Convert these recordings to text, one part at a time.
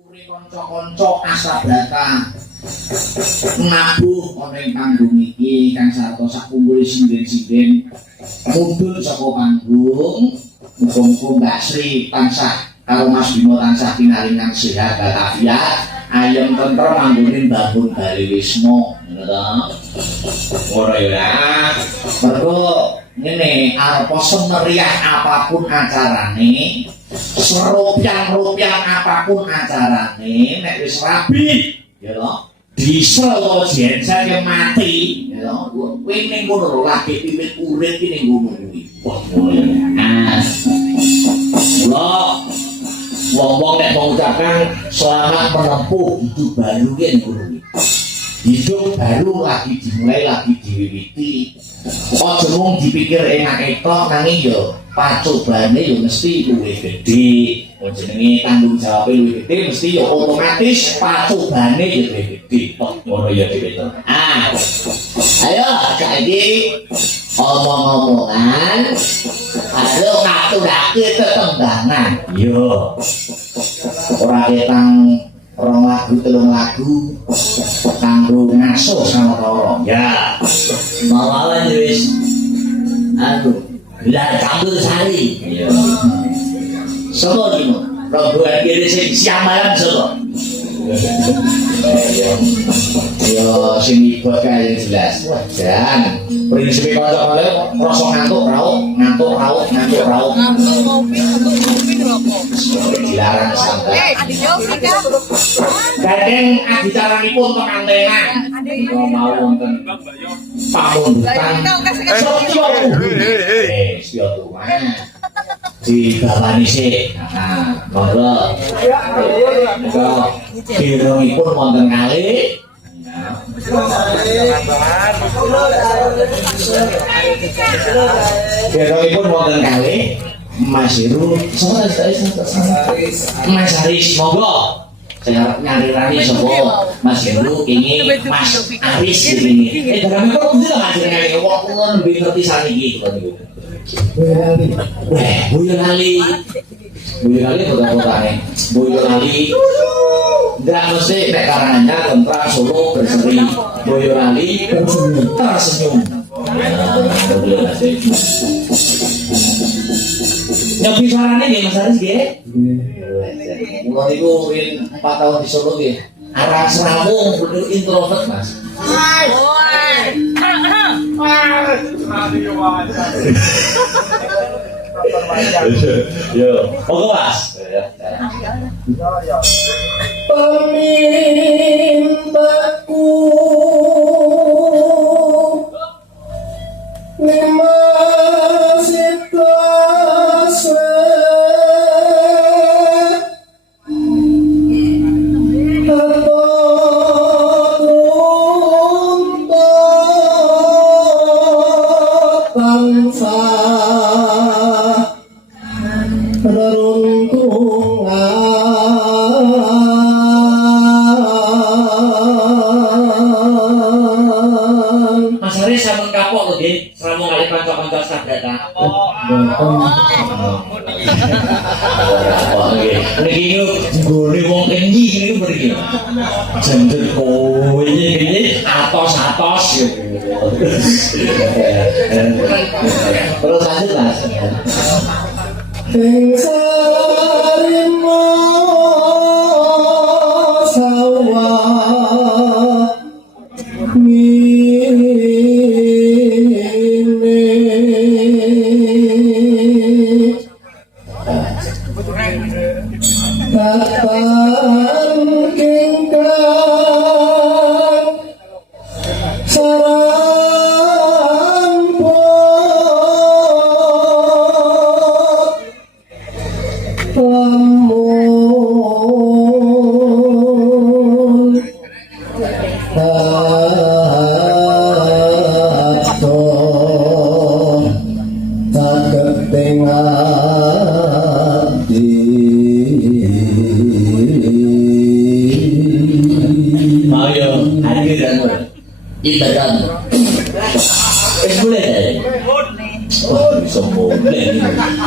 Kanca-kanca Asabrata nabuh ana ing panggung iki kang sarta sakumpul sinden-sinden mudhun saka panggung muga-muga Mbak Sri tansah karo Mas Bimo tansah pinaringan sehat walafiat ayem tentrem anggone mbangun Baliwisma ngono ta ora ya mergo ngene arepa semeriah apapun acarane seropian-ropian apapun acarane nek wis rabi ya lho diselo jensen yang mati ya lho kowe ning ngono lagi pipit urip iki ning ngono kuwi lho wong-wong nek mengucapkan selamat menempuh hidup baru ki ning ngono hidup baru lagi dimulai lagi diwiwiti aja mung dipikir enak tok nanging yo pacobane yo mesti luwih gedhe jenenge tanggung jawabe luwih gedhe mesti yo otomatis pacobane yo luwih gedhe kok ngono ya dhewe to ayo saiki omong-omongan ayo ngaturake tetembangan yo ora ketang rong lagu telung lagu kanggo ngaso sawetara ya mawalan wis aku lah campur sari iya sapa iki rogo akhire sing siang malam sapa yo sing ibot kae jelas wajan prinsip kanca-kanca rasa ngantuk rauk ngantuk rauk ngantuk rauk ngantuk ngopi rokok dilarang santai kadang adicaranipun tekan tenang mau wonten pamundutan siya tuwa di bawani sik monggo kirangipun wonten kalih kirangipun wonten kalih Mas Heru Mas Aris monggo saya nyari-nyari sapa Mas Heru kenging Mas Aris ini darame kok ndi lah jenenge wong lebih ngerti saniki kok niku Boyolali kota-kotane Boyolali ndak mesti nek Karanganyar kontra Solo berseri Boyolali tersenyum nyobi suarane nggih Mas Aris nggih kula niku win 4 tahun di Solo nggih arah seramung bener introvert Mas yo monggo Mas pemintaku Gone wong kenyi niku mriki. Jender kowe iki atos-atos. Terus lanjut Mas. Sarimo sawa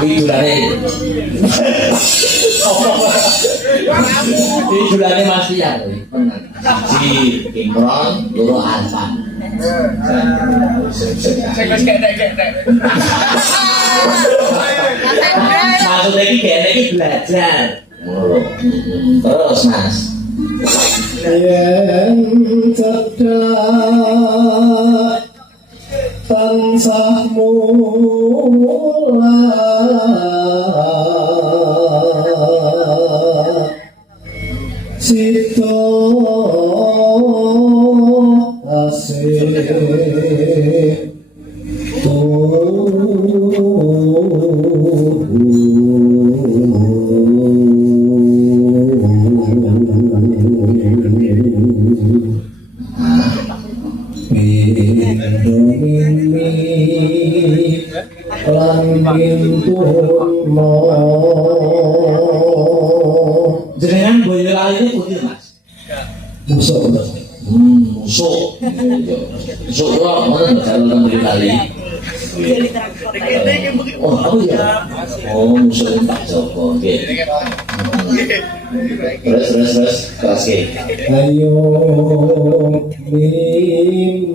Idulane. Idulane Mas Tiar. Si Imron, loro Alpan. Maksudnya ini belajar. Terus Mas. Yen cedak tansah mulat sito asih Jenengan Boyolali ini putih Mas. musuh Musuh. Musuh kok mana jalan Boyolali. Oh, apa ya? Oh, musuh Pak Joko. Oke. Terus keras ke. ayo Nimas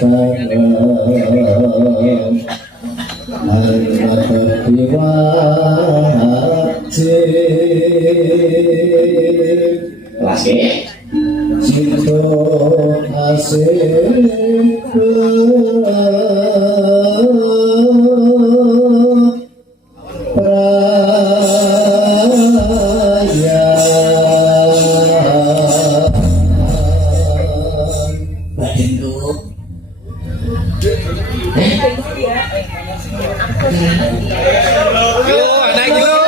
tangan anak diwajib Keras ke. cinta asih Badan tuh. Kilo, ada kilo.